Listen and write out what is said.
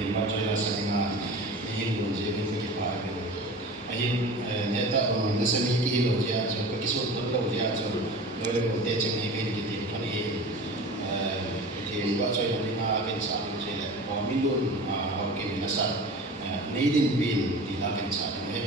in ba choi la saninga in lo je ni ki pa in neta na sami ki lo je so ka kiso lo je so lo le mo te ching ni ki ti kan thì vợ chơi là đi nga cảnh sát chơi là có minh luôn họ kể là sao nei din bin thì là cảnh sát này